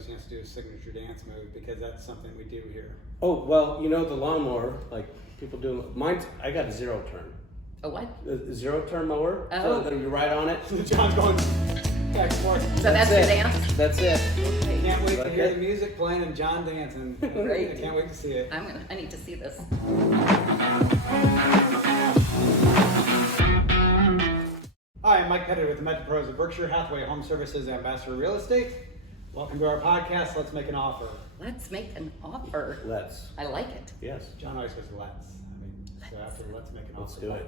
us a chance to do a signature dance move because that's something we do here. Oh, well, the lawnmower, like people do, mine's, I got a zero turn. A what? A zero turn mower. Oh. So then you ride on it. John's going back and forth. So that's your it. dance? That's it. Okay. Can't wait to Okay. hear the music playing and John dancing. Great. I can't wait to see it. I need to see this. Hi, I'm Mike Pettid with the Metro Pros of Berkshire Hathaway Home Services Ambassador Real Estate. Welcome to our podcast, Let's Make an Offer. Let's make an offer. Let's. I like it. Yes. John always says let's. So after let's make an Let's offer, do it.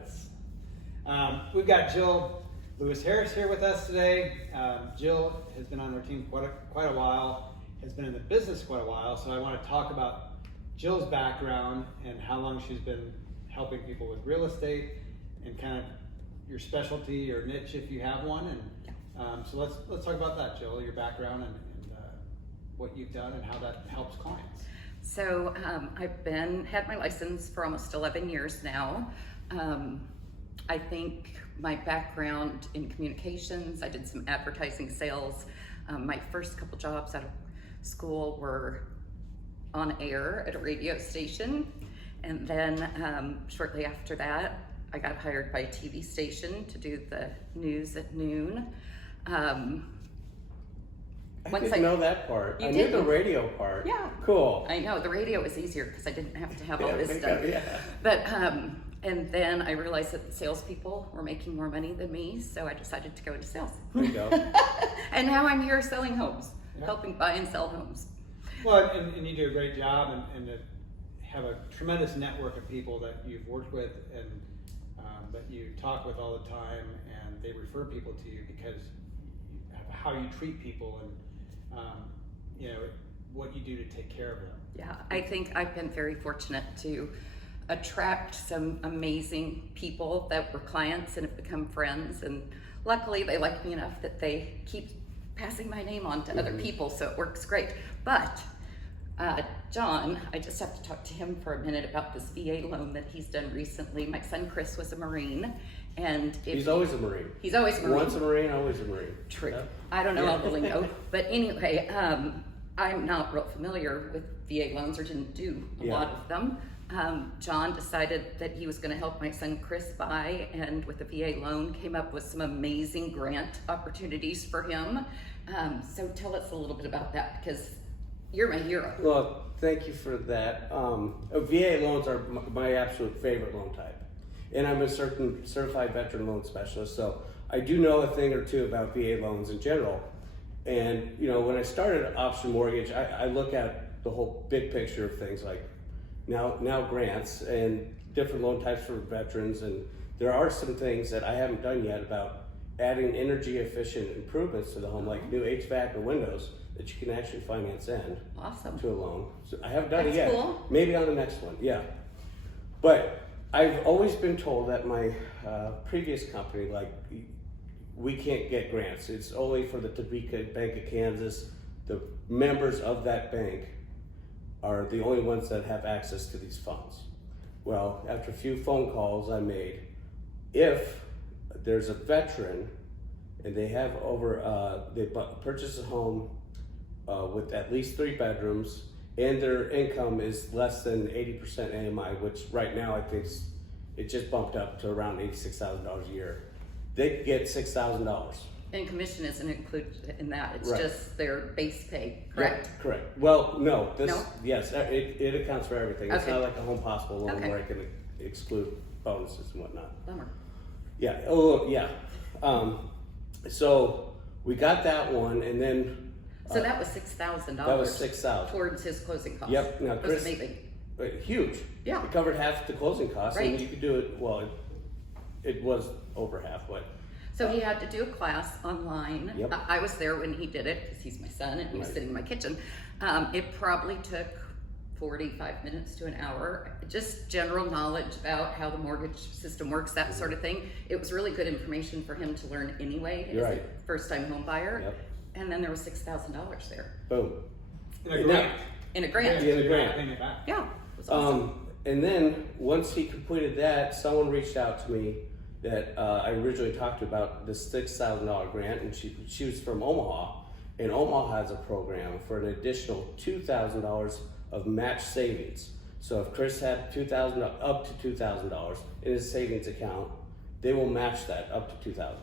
let's. We've got Jill Lewis-Harris here with us today. Jill has been on our team quite a while, has been in the business quite a while, so I want to talk about Jill's background and how long she's been helping people with real estate and kind of your specialty or niche if you have one. And so let's talk about that, Jill, your background and what you've done and how that helps clients. So I've had my license for almost 11 years now. I think my background in communications, I did some advertising sales. My first couple jobs out of school were on air at a radio station. And then shortly after that, I got hired by a TV station to do the news at noon. I didn't know that part. You I knew the didn't? radio part. Yeah. Cool. I know, the radio was easier because I didn't have to have all this Yeah, stuff. yeah. But, and then I realized that salespeople were making more money than me, so I decided to go into sales. There you go. And now I'm here selling homes, Yeah. helping buy and sell homes. Well, and you do a great job and to have a tremendous network of people that you've worked with and that you talk with all the time, and they refer people to you because of how you treat people and what you do to take care of them. Yeah, I think I've been very fortunate to attract some amazing people that were clients and have become friends, and luckily they like me enough that they keep passing my name on to other people, so it works great. But John, I just have to talk to him for a minute about this VA loan that he's done recently. My son Chris was a Marine, and He's always a Marine. He's always a Marine. Once a Marine, always a Marine. True. Yeah. I don't know, I'll really know. But anyway, I'm not real familiar with VA loans or didn't do a lot of them. John decided that he was going to help my son Chris buy, and with the VA loan came up with some amazing grant opportunities for him. So tell us a little bit about that, because you're my hero. Well, thank you for that. VA loans are my absolute favorite loan type. And I'm a certified veteran loan specialist, so I do know a thing or two about VA loans in general. And when I started option mortgage, I look at the whole big picture of things, like now grants and different loan types for veterans. And there are some things that I haven't done yet about adding energy efficient improvements to the home, like new HVAC or windows that you can actually finance in Awesome. to a loan. So I haven't done it yet. That's cool. Maybe on the next one, yeah. But I've always been told that my previous company, we can't get grants. It's only for the Topeka Bank of Kansas. The members of that bank are the only ones that have access to these funds. Well, after a few phone calls I made, if there's a veteran and they have they purchase a home with at least 3 bedrooms and their income is less than 80% AMI, which right now I think it just bumped up to around $86,000 a year, they could get $6,000. And commission isn't included in that. It's Right. just their base pay, correct? Yeah, correct. Well, no. No? Yes, it accounts for everything. It's Okay. not like a home possible loan Okay. where I can exclude bonuses and whatnot. Bummer. Yeah. Oh, yeah. So we got that one, and then So that was $6,000. that was $6,000. towards his closing costs. Yep. Now, That was Chris, amazing. huge. Yeah. It covered half the closing costs, Right. and you could do it. Well, it was over half, but So he had to do a class online. Yep. I was there when he did it because he's my son and he was Right. sitting in my kitchen. It probably took 45 minutes to an hour. Just general knowledge about how the mortgage system works, that sort of thing. It was really good information for him to learn anyway as You're a right. first-time home buyer. Yep. And then there was $6,000 there boom. In a grant. in a grant. Yeah, in a grant. Paying it back. Yeah, it was awesome. And then once he completed that, someone reached out to me that I originally talked to about this $6,000 grant, and she was from Omaha, and Omaha has a program for an additional $2,000 of match savings. So if Chris had $2,000 up to $2,000 in his savings account, they will match that up to $2,000.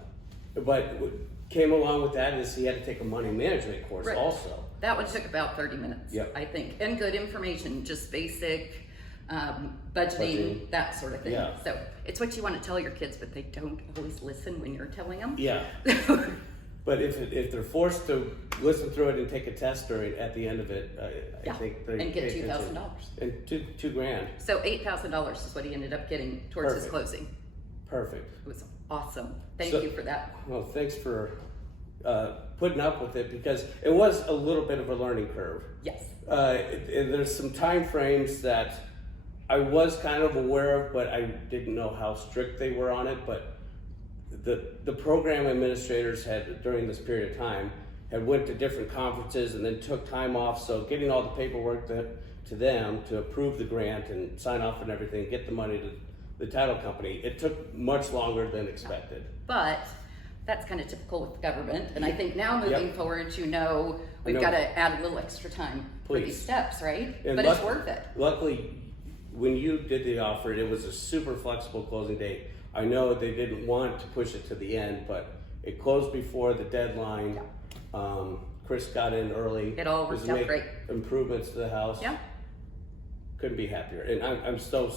But what came along with that is he had to take a money management course Right. also. That one took about 30 minutes, Yep. I think, and good information, just basic budgeting, that sort of thing. Yeah. So it's what you want to tell your kids, but they don't always listen when you're telling them. Yeah. But if they're forced to listen through it and take a test or at the end of it, I Yeah, think they and get pay attention. $2,000. And two grand. So $8,000 is what he ended up getting towards his Perfect. closing. Perfect. It was awesome. Thank So- you for that. Well, thanks for putting up with it, because it was a little bit of a learning curve. Yes. And there's some time frames that I was kind of aware of, but I didn't know how strict they were on it. But the program administrators had, during this period of time, had went to different conferences and then took time off. So getting all the paperwork to them to approve the grant and sign off and everything, get the money to the title company, it took much longer than expected. But that's kind of typical with the government. And I think now moving Yep. forward, you know, we've know. got to add a little extra time for these Please. steps, right? And But it's worth it. Luckily, when you did the offer, it was a super flexible closing date. I know they didn't want to push it to the end, but it closed before the deadline. Chris got in early. It all was worked out make great. Improvements to the house. Yeah. Couldn't be happier. And I'm so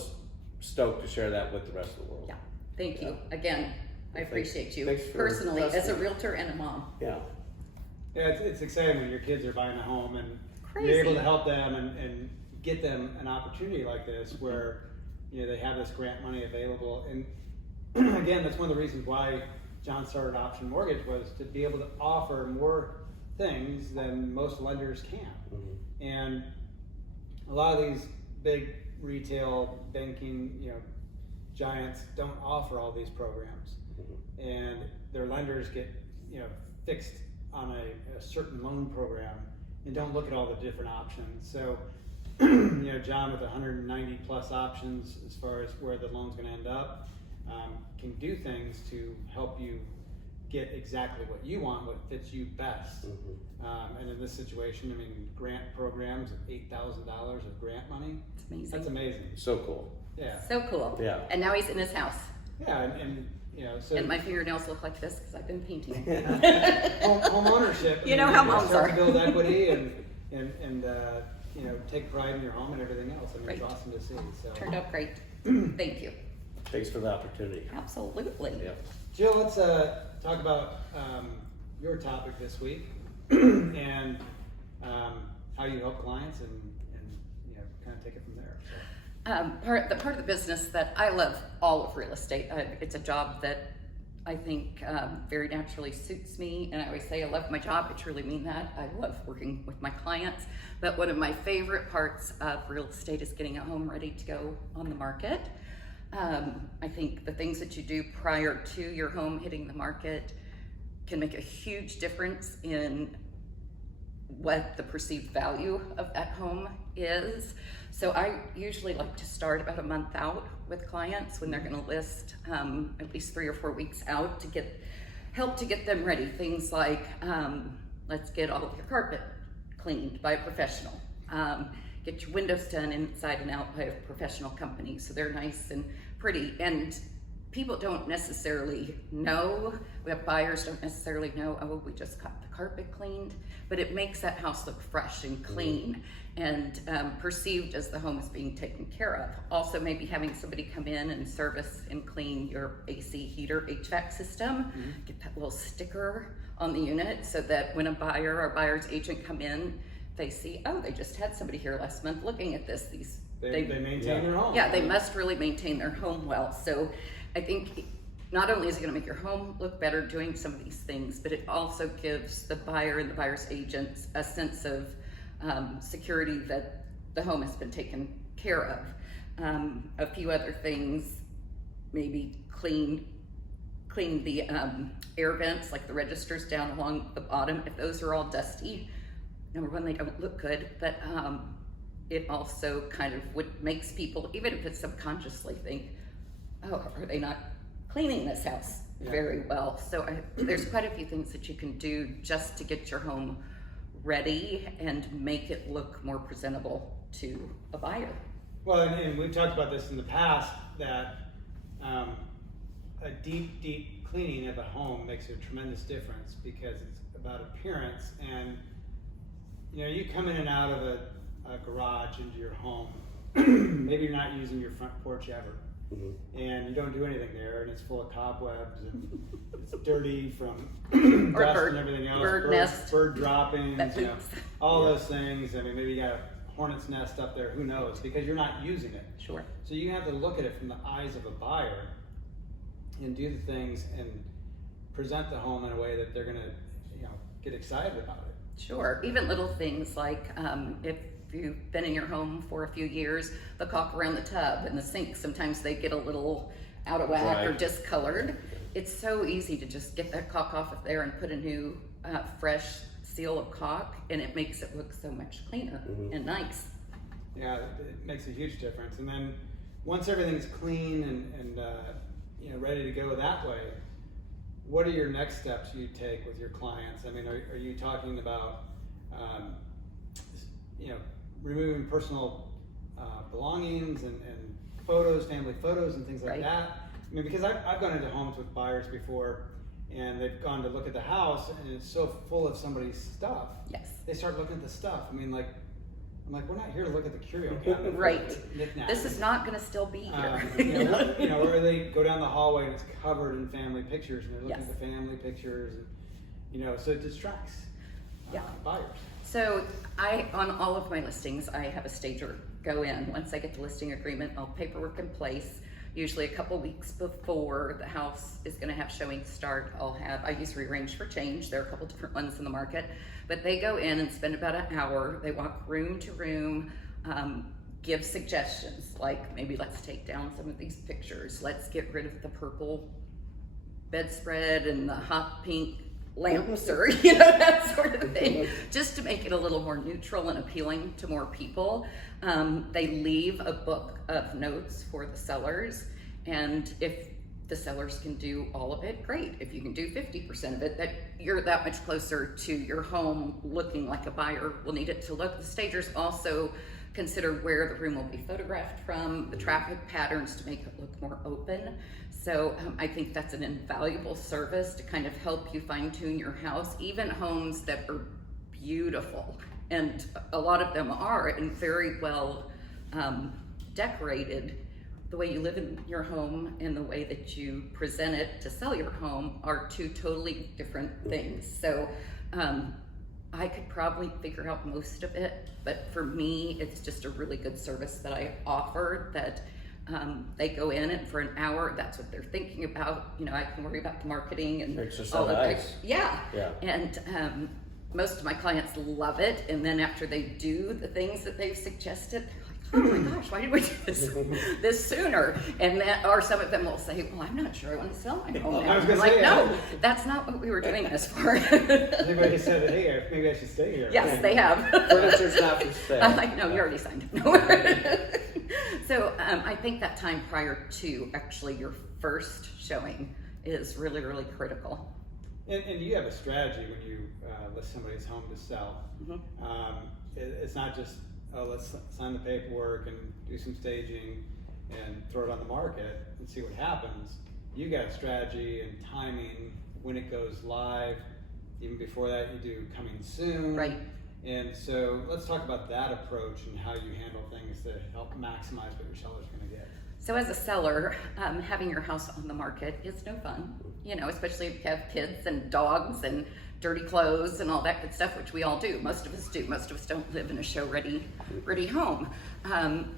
stoked to share that with the rest of the world. Yeah. Thank you. Again, I appreciate you thanks for personally as a trusting. realtor and a mom. Yeah. Yeah, it's exciting when your kids are buying a home and Crazy. you're able to help them and get them an opportunity like this where, you know, they have this grant money available. And again, that's one of the reasons why John started Option Mortgage, was to be able to offer more things than most lenders can. Mhm. And a lot of these big retail banking, you know, giants don't offer all these programs. Mhm. And their lenders get, you know, fixed on a certain loan program and don't look at all the different options. So, you know, John with 190 plus options as far as where the loan's going to end up, can do things to help you get exactly what you want, what fits you best. Mhm. And in this situation, I mean, grant programs of $8,000 of grant money, It's amazing. that's amazing. So cool. Yeah, So cool. Yeah. And now he's in his house. yeah, and you know, so And my fingernails look like this because I've been painting. home ownership. You know how moms start are. to build equity and you know, take pride in your home and everything else. I mean, Right. it's awesome to see. So, Turned out great. Thank you. Thanks for the opportunity. Absolutely. Yeah. Jill, let's talk about your topic this week and how you help clients and you know, kind of take it from there. So. Part of the business that I love all of real estate. It's a job that I think very naturally suits me, and I always say I love my job. I truly mean that. I love working with my clients, but one of my favorite parts of real estate is getting a home ready to go on the market. I think the things that you do prior to your home hitting the market can make a huge difference in what the perceived value of that home is. So I usually like to start about a month out with clients when they're going to list, at least 3 or 4 weeks out, to help to get them ready. Things like, let's get all of your carpet cleaned by a professional. Get your windows done inside and out by a professional company so they're nice and pretty. And people don't necessarily know, we have buyers don't necessarily know, oh, we just got the carpet cleaned, but it makes that house look fresh and clean and perceived as the home is being taken care of. Also, maybe having somebody come in and service and clean your AC heater HVAC system, get that little sticker on the unit so that when a buyer or buyer's agent come in, they see, oh, they just had somebody here last month looking at this. They maintain their home. Yeah, they must really maintain their home well. So I think not only is it going to make your home look better doing some of these things, but it also gives the buyer and the buyer's agents a sense of security that the home has been taken care of. A few other things, maybe clean the air vents, like the registers down along the bottom. If those are all dusty, number one, they don't look good, but it also kind of makes people, even if it's subconsciously, think, oh, are they not cleaning this house very well? So there's quite a few things that you can do just to get your home ready and make it look more presentable to a buyer. Well, and we've talked about this in the past, that a deep cleaning of a home makes a tremendous difference, because it's about appearance. And you know, you come in and out of a garage into your home, maybe you're not using your front porch ever, and you don't do anything there, and it's full of cobwebs and it's dirty from dust and everything else, bird droppings, you know, all those things. I mean, maybe you got a hornet's nest up there, who knows, because you're not using it. Sure. So you have to look at it from the eyes of a buyer and do the things and present the home in a way that they're gonna, you know, get excited about it. Sure. Even little things like if you've been in your home for a few years, the caulk around the tub and the sink, sometimes they get a little out of whack or discolored. It's so easy to just get that caulk off of there and put a new fresh seal of caulk, and it makes it look so much cleaner and nice. Yeah, it makes a huge difference. And then once everything's clean and you know, ready to go that way, what are your next steps you take with your clients? I mean, are you talking about you know, removing personal belongings and photos, family photos and things like that? I mean, because I've gone into homes with buyers before, and they've gone to look at the house, and it's so full of somebody's stuff. Yes. They start looking at the stuff. I mean, like, I'm like, we're not here to look at the curio cabinet. This is not going to still be here. You know, or they go down the hallway and it's covered in family pictures, and they're looking at the family pictures, and you know, so it distracts buyers. So on all of my listings, I have a stager go in. Once I get the listing agreement, I'll paperwork in place. Usually a couple weeks before the house is going to have showings start, I use Rearrange for Change. There are a couple different ones in the market, but they go in and spend about an hour. They walk room to room, give suggestions, like maybe let's take down some of these pictures. Let's get rid of the purple bedspread and the hot pink lamps, or you know, that sort of thing, just to make it a little more neutral and appealing to more people. They leave a book of notes for the sellers, and if the sellers can do all of it, great. If you can do 50% of it, that you're that much closer to your home looking like a buyer will need it to look. The stagers also consider where the room will be photographed from, the traffic patterns to make it look more open. So I think that's an invaluable service to kind of help you fine tune your house. Even homes that are beautiful, and a lot of them are, and very well decorated, the way you live in your home and the way that you present it to sell your home are two totally different things. So I could probably figure out most of it, but for me, it's just a really good service that I offer, that they go in and for an hour, that's what they're thinking about. You know, I can worry about the marketing and all the nice. And most of my clients love it. And then after they do the things that they've suggested, they're like, oh my gosh, why did we do this sooner? And then, or some of them will say, well, I'm not sure I want to sell my home now. I'm like, no, that's not what we were doing this for. Everybody said, hey, maybe I should stay here. Yes, they have. Furniture's not for sale. I'm like, no, you already signed it. So I think that time prior to actually your first showing is really, really critical. And you have a strategy when you list somebody's home to sell. It's not just, oh, let's sign the paperwork and do some staging and throw it on the market and see what happens. You got a strategy and timing when it goes live. Even before that, you do coming soon. Right. And so let's talk about that approach and how you handle things to help maximize what your seller's going to get. So as a seller, having your house on the market is no fun, you know, especially if you have kids and dogs and dirty clothes and all that good stuff, which we all do. Most of us do. Most of us don't live in a show-ready home.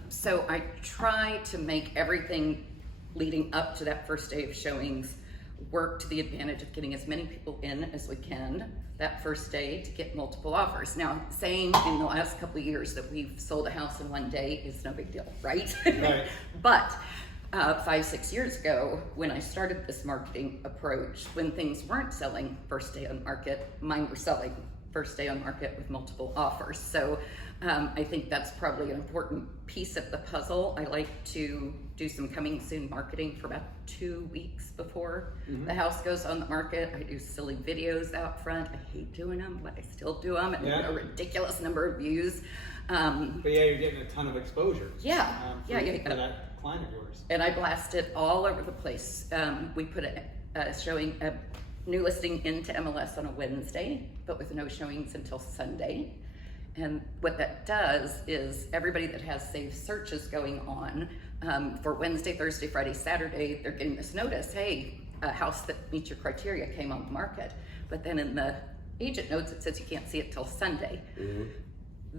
So I try to make everything leading up to that first day of showings work to the advantage of getting as many people in as we can that first day to get multiple offers. Now, saying in the last couple of years that we've sold a house in one day is no big deal, right? Right. But 5-6 years ago, when I started this marketing approach, when things weren't selling first day on market, mine were selling first day on market with multiple offers. So I think that's probably an important piece of the puzzle. I like to do some coming soon marketing for about 2 weeks before the house goes on the market. I do silly videos out front. I hate doing them, but I still do them, and a ridiculous number of views. But yeah, you're getting a ton of exposure. For that client of yours. And I blast it all over the place. We put a new listing into MLS on a Wednesday, but with no showings until Sunday. And what that does is everybody that has saved searches going on for Wednesday, Thursday, Friday, Saturday, they're getting this notice, hey, a house that meets your criteria came on the market. But then in the agent notes, it says you can't see it till Sunday.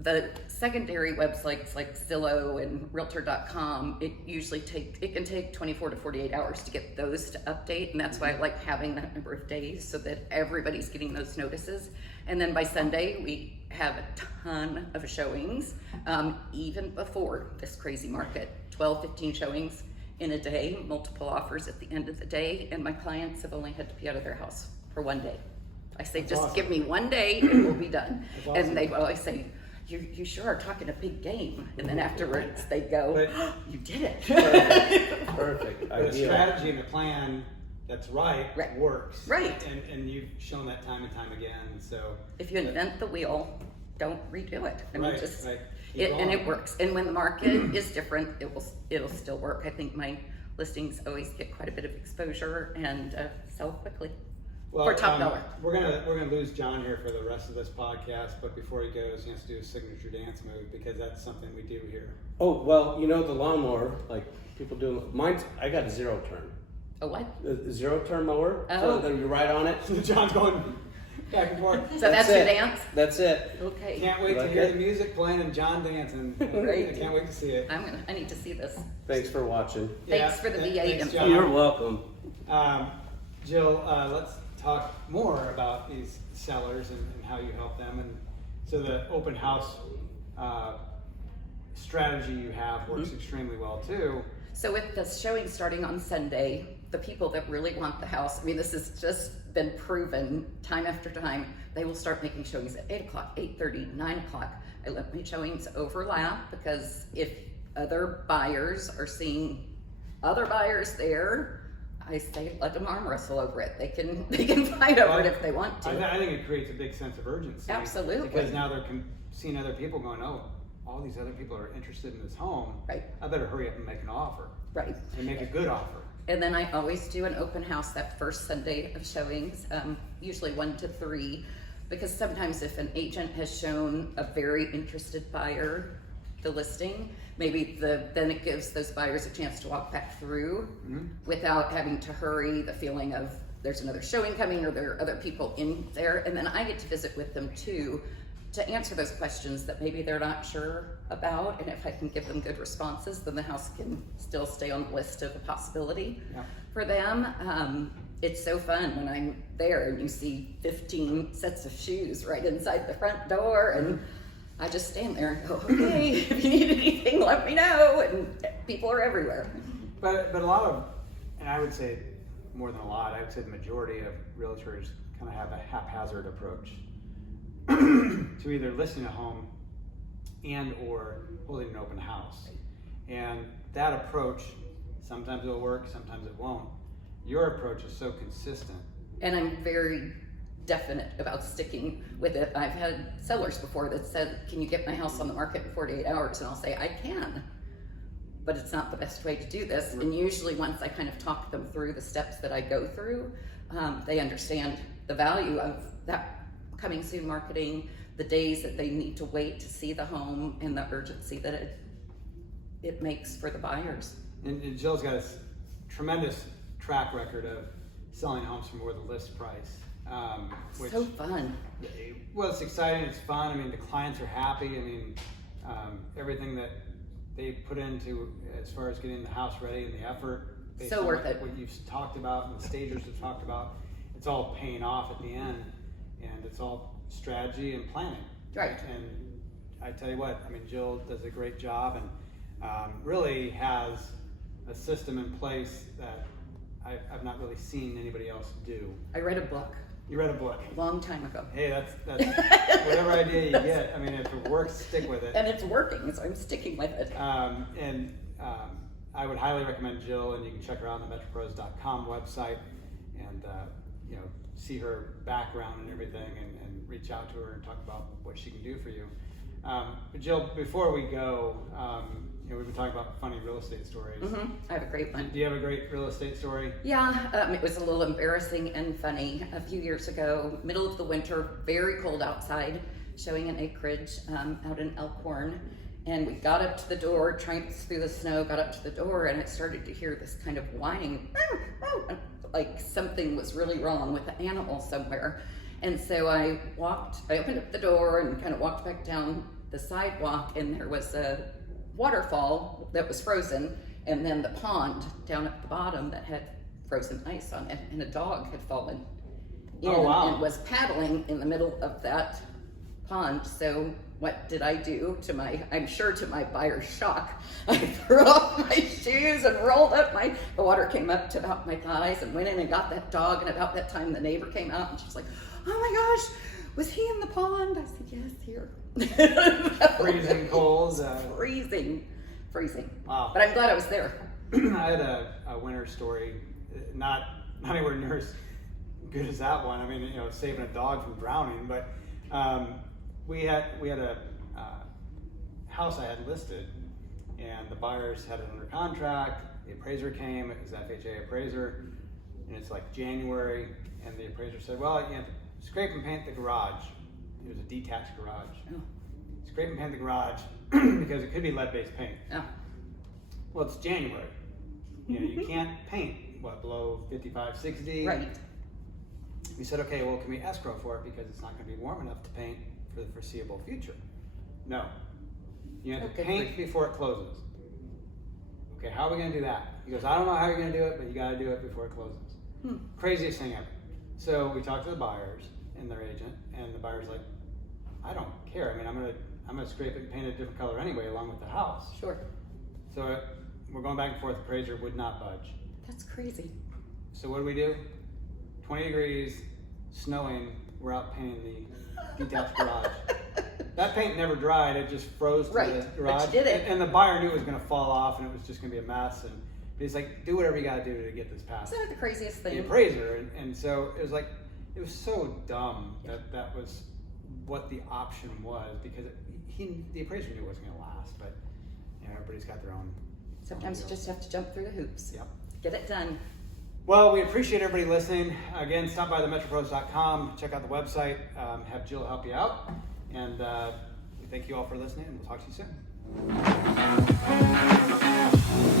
The secondary websites like Zillow and Realtor.com, it can take 24 to 48 hours to get those to update, and that's why I like having that number of days so that everybody's getting those notices. And then by Sunday, we have a ton of showings, even before this crazy market, 12, 15 showings in a day, multiple offers at the end of the day, and my clients have only had to be out of their house for 1 day. I say, That's just awesome. Give me 1 day and we'll be done. Awesome. And they always say, you sure are talking a big game. And then afterwards they go, you did it. Perfect. But the strategy and the plan that's right works. Right. And you've shown that time and time again. So if you invent the wheel, don't redo it. I mean, and it works. And when the market is different, it'll still work. I think my listings always get quite a bit of exposure and sell quickly. For top dollar. We're gonna lose John here for the rest of this podcast, but before he goes, he has to do his signature dance move because that's something we do here. Oh, well, the lawnmower, like people do, I got a 0 turn. A what? A 0 turn mower. Oh. So then you ride on it. So John's going back and forth. So that's your dance? That's it. Okay. Can't wait to hear the music playing and John dancing. Right. I can't wait to see it. I need to see this. Thanks for watching. Thanks for the VA thanks, info. John. You're welcome. Jill, let's talk more about these sellers and how you help them. And so the open house strategy you have works extremely well too. So with the showing starting on Sunday, the people that really want the house, I mean, this has just been proven time after time, they will start making showings at 8 o'clock, 8:30, 9 o'clock. I let my showings overlap because if other buyers are seeing other buyers there, I say let them arm wrestle over it. They can fight over it if they want to. I think it creates a big sense of urgency. Absolutely. Because now they're seeing other people going, oh, all these other people are interested in this home. Right. I better hurry up and make an offer. Right. And make a good offer. And then I always do an open house that first Sunday of showings, usually 1 to 3, because sometimes if an agent has shown a very interested buyer the listing, maybe then it gives those buyers a chance to walk back through without having to hurry, the feeling of there's another showing coming or there are other people in there. And then I get to visit with them too to answer those questions that maybe they're not sure about. And if I can give them good responses, then the house can still stay on the list of a possibility for them. It's so fun when I'm there and you see 15 sets of shoes right inside the front door, and I just stand there and go, okay, if you need anything, let me know. And people are everywhere. But a lot of, and I would say more than a lot, I would say the majority of realtors kind of have a haphazard approach to either listing a home and or holding an open house. And that approach, sometimes it'll work, sometimes it won't. Your approach is so consistent. And I'm very definite about sticking with it. I've had sellers before that said, can you get my house on the market in 48 hours? And I'll say, I can, but it's not the best way to do this. And usually once I kind of talk them through the steps that I go through, they understand the value of that coming soon marketing, the days that they need to wait to see the home, and the urgency that it makes for the buyers. And Jill's got a tremendous track record of selling homes for more than list price. Which, so fun. Well, it's exciting, it's fun. I mean, the clients are happy. I mean, everything that they put into as far as getting the house ready and the effort. Based So on worth it. What you've talked about and the stagers have talked about, it's all paying off at the end, and it's all strategy and planning. Right. And I tell you what, I mean, Jill does a great job and really has a system in place that I've not really seen anybody else do. I read a book You read a book. A long time ago. Hey, that's whatever idea you get. I mean, if it works, stick with it. And it's working, so I'm sticking with it. I would highly recommend Jill, and you can check her out on the metropros.com website, and see her background and everything, and reach out to her and talk about what she can do for you. But Jill, before we go, we've been talking about funny real estate stories. Mm-hmm. I have a great one. Do you have a great real estate story? Yeah, it was a little embarrassing and funny. A few years ago, middle of the winter, very cold outside, showing an acreage out in Elkhorn. And we got up to the door, tramped through the snow, got up to the door, and I started to hear this kind of whining, like something was really wrong with the animal somewhere. And so I opened up the door and kind of walked back down the sidewalk, and there was a waterfall that was frozen, and then the pond down at the bottom that had frozen ice on it, and a dog had fallen in and was paddling in the middle of that pond. So what did I do I'm sure to my buyer's shock? I threw off my shoes and rolled up the water came up to about my thighs, and went in and got that dog. And about that time the neighbor came out, and she's like, "Oh my gosh, was he in the pond?" I said, "Yes, here." Freezing cold. Freezing. Wow. But I'm glad I was there. I had a winter story, not anywhere near as good as that one. I mean, saving a dog from drowning, but we had a house I had listed, and the buyers had it under contract. The appraiser came. It was FHA appraiser, and it's like January, and the appraiser said, "Well, you have to scrape and paint the garage." It was a detached garage. Oh. Scrape and paint the garage because it could be lead-based paint. Oh. Well, it's January. You can't paint below 55, 60. Right. We said, okay, well, can we escrow for it because it's not going to be warm enough to paint for the foreseeable future? No. You have to paint before it closes. Okay, how are we going to do that? He goes, "I don't know how you're going to do it, but you got to do it before it closes." Craziest thing ever. So we talked to the buyers and their agent, and the buyer's like, "I don't care. I mean, I'm gonna scrape it and paint it a different color anyway, along with the house." Sure. So we're going back and forth. The appraiser would not budge. That's crazy. So what do? 20 degrees, snowing. We're out painting the detached garage. That paint never dried. It just froze to the garage. But you did it. And the buyer knew it was going to fall off, and it was just going to be a mess. And he's like, "Do whatever you got to do to get this passed." Isn't that the craziest thing? The appraiser, and so it was so dumb that was what the option was, because the appraiser knew it wasn't going to last, but everybody's got their own. Sometimes you just have to jump through the hoops. Yep. Get it done. Well, we appreciate everybody listening. Again, stop by themetropros.com, check out the website, have Jill help you out, and we thank you all for listening, and we'll talk to you soon.